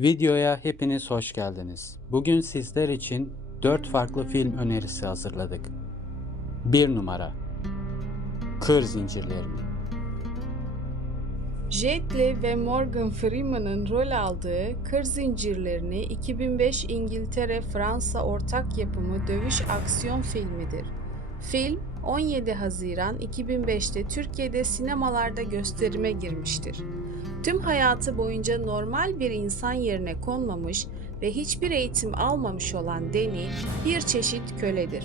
Videoya hepiniz hoş geldiniz. Bugün sizler için 4 farklı film önerisi hazırladık. 1 numara Kır Zincirlerini Jet Li ve Morgan Freeman'ın rol aldığı Kır Zincirlerini 2005 İngiltere-Fransa ortak yapımı dövüş aksiyon filmidir. Film 17 Haziran 2005'te Türkiye'de sinemalarda gösterime girmiştir. Tüm hayatı boyunca normal bir insan yerine konmamış ve hiçbir eğitim almamış olan Danny bir çeşit köledir.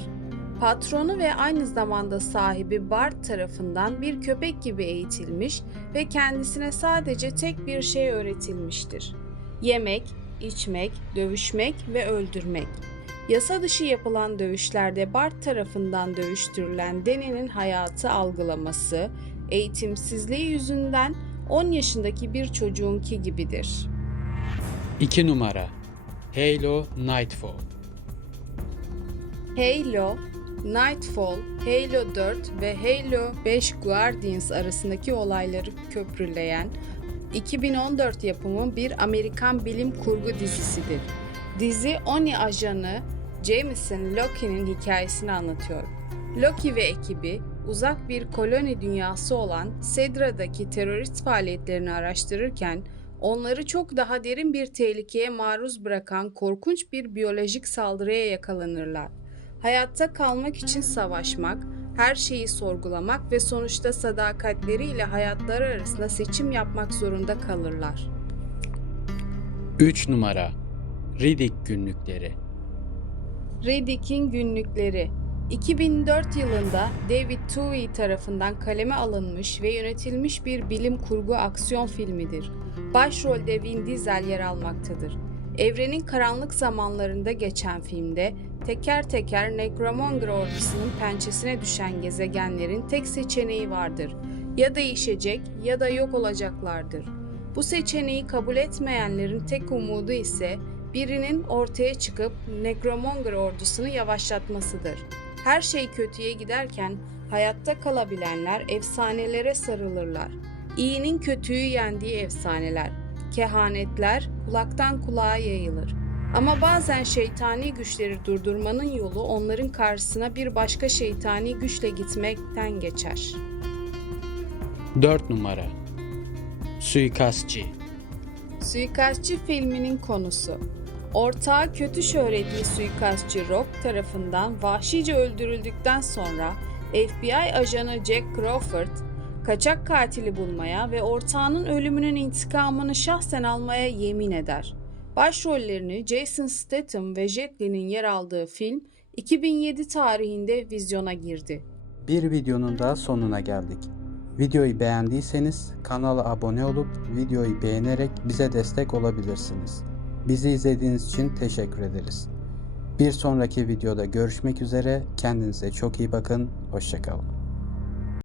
Patronu ve aynı zamanda sahibi Bart tarafından bir köpek gibi eğitilmiş ve kendisine sadece tek bir şey öğretilmiştir. Yemek, içmek, dövüşmek ve öldürmek. Yasa dışı yapılan dövüşlerde Bart tarafından dövüştürülen Danny'nin hayatı algılaması, eğitimsizliği yüzünden 10 yaşındaki bir çocuğunki gibidir. 2 numara Halo Nightfall Halo, Nightfall, Halo 4 ve Halo 5 Guardians arasındaki olayları köprüleyen 2014 yapımı bir Amerikan bilim kurgu dizisidir. Dizi Oni ajanı Jameson Loki'nin hikayesini anlatıyor. Loki ve ekibi uzak bir koloni dünyası olan Sedra'daki terörist faaliyetlerini araştırırken onları çok daha derin bir tehlikeye maruz bırakan korkunç bir biyolojik saldırıya yakalanırlar. Hayatta kalmak için savaşmak, her şeyi sorgulamak ve sonuçta sadakatleriyle hayatları arasında seçim yapmak zorunda kalırlar. 3 numara Riddick Günlükleri Riddick'in günlükleri 2004 yılında David Twohy tarafından kaleme alınmış ve yönetilmiş bir bilim kurgu aksiyon filmidir. Başrolde Vin Diesel yer almaktadır. Evrenin karanlık zamanlarında geçen filmde teker teker Necromonger ordusunun pençesine düşen gezegenlerin tek seçeneği vardır. Ya değişecek ya da yok olacaklardır. Bu seçeneği kabul etmeyenlerin tek umudu ise birinin ortaya çıkıp Necromonger ordusunu yavaşlatmasıdır. Her şey kötüye giderken hayatta kalabilenler efsanelere sarılırlar. İyinin kötüyü yendiği efsaneler, kehanetler kulaktan kulağa yayılır. Ama bazen şeytani güçleri durdurmanın yolu onların karşısına bir başka şeytani güçle gitmekten geçer. 4 numara Suikastçı Suikastçı filminin konusu. Ortağı kötü şöhretli suikastçı Rock tarafından vahşice öldürüldükten sonra FBI ajanı Jack Crawford, kaçak katili bulmaya ve ortağının ölümünün intikamını şahsen almaya yemin eder. Başrollerini Jason Statham ve Jet Li'nin yer aldığı film 2007 tarihinde vizyona girdi. Bir videonun daha sonuna geldik. Videoyu beğendiyseniz kanala abone olup videoyu beğenerek bize destek olabilirsiniz. Bizi izlediğiniz için teşekkür ederiz. Bir sonraki videoda görüşmek üzere. Kendinize çok iyi bakın. Hoşçakalın.